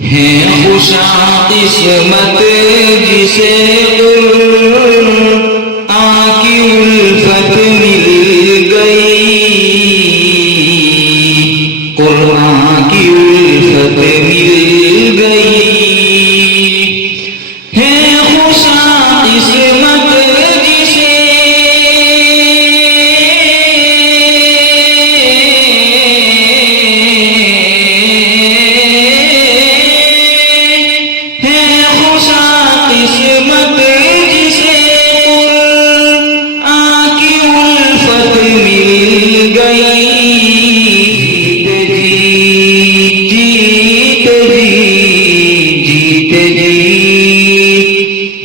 ہے خوشا قسمت جسے قرآن کی الفت مل گئی، قرآن کی الفت مل گئی، ہے خوشا قسمت جسے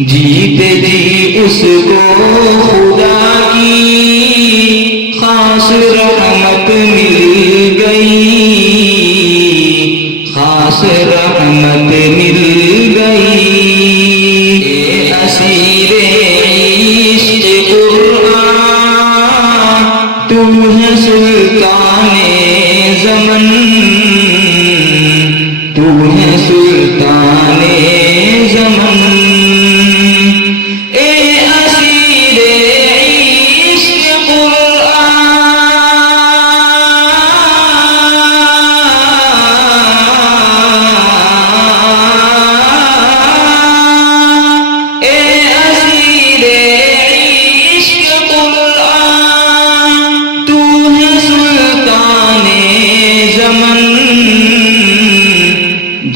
جیتے جی اس کو خدا کی خاص رحمت مل گئی، خاص رحمت مل گئی، اے اسیر عشق قرآن تو ہے سلطان زمن، تو ہے سلطان زمن،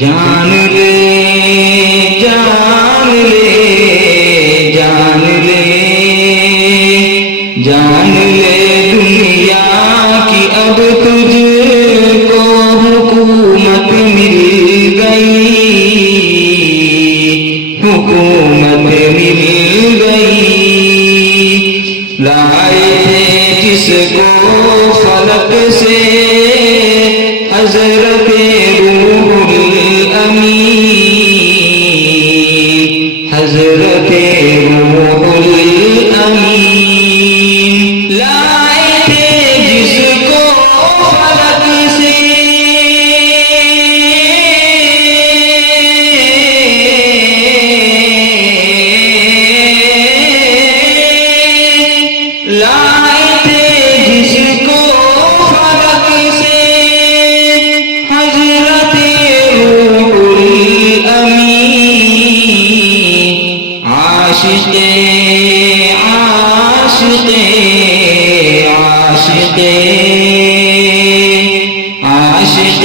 جان لے جان لے جان لے جان لے دنیا کی اب تجھ کو حکومت مل گئی، حکومت مل گئی، لائے تھے جس کو فلک سے حضرت روح الامین، حضرت روح الامین، لائے تھے جس کو فلک سے لائے تھے جس کو فلک سے حضرت روح الامین، عاشق عاشق عاشق عاشق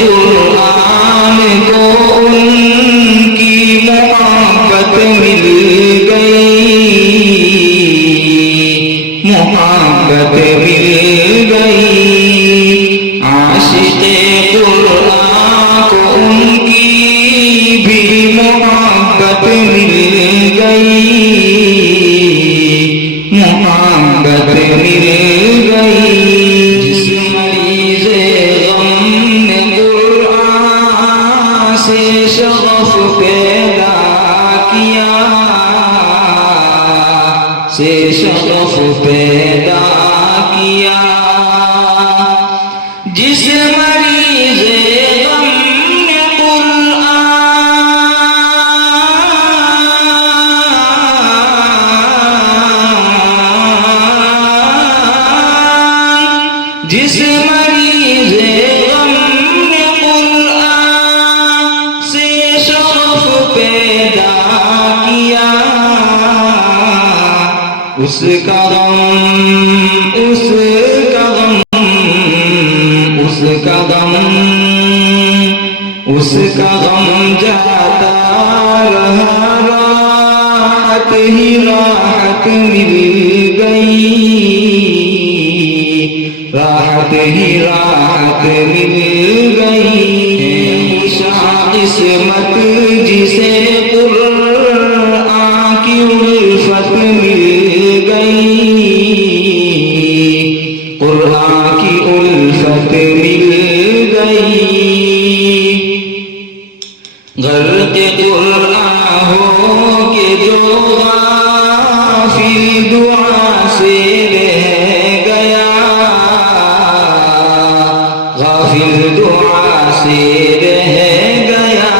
قرآن کو ان کی محبت مل گئی، محبت مل گئی، عاشق قرآن کو ان کی بھی محبت مل گئی، محبت مل گئی، جس مریض غم نے قرآن سے شغف پیدا کیا، سے شغف پیدا کیا، جس مریض غم نے قرآن، جس مریض غم نے قرآن سے شغف پیدا کیا، اس کا غم اس کا غم اس کا غم اس کا غم جاتا رہا، راحت ہی راحت مل گئی، راحت ہی راحت مل گئی، خوشا قسمت جسے قرآن کی الفت مل گئی، قرآن کی الفت مل گئی، غرق قرآن ہو کے جو غافل دعا سے رہ گیا، غافل دعا سے رہ گیا،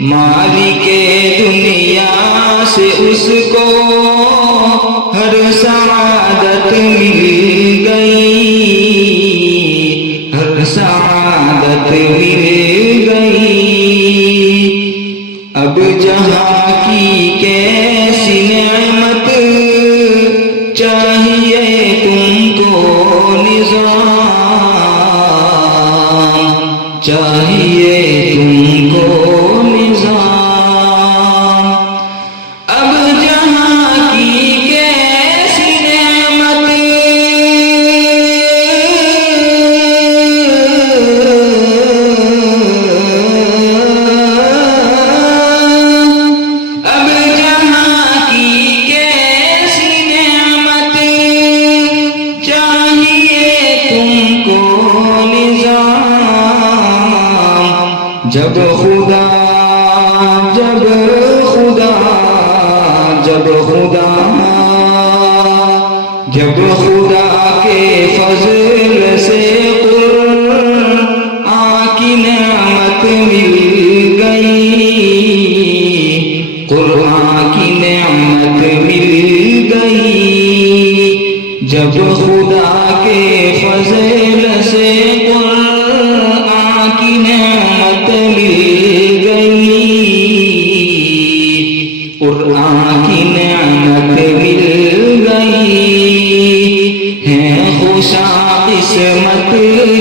مالک دنیا سے اس کو ہر سعادت مل گئی، ہر سعادت مل گئی۔ اب جہاں کی کیسی نعمت چاہیے تم کو نظام، چاہیے تم کو نظام۔ اب جہاں کی کیسی نعمت اب جہاں کی کیسی نعمت چاہیے تم کو نظام۔ جب خدا کے فضل سے قرآن کی نعمت مل گئی، قرآن کی نعمت مل گئی۔ جب خدا کے فضل سے قرآن کی نعمت مل گئی، قرآن کی نعمت مل گئی۔ ہے خوشا قسمت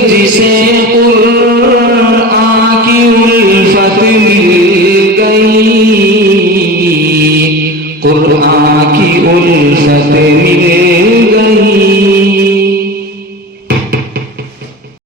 جسے قرآن کی الفت مل گئی، قرآن کی الفت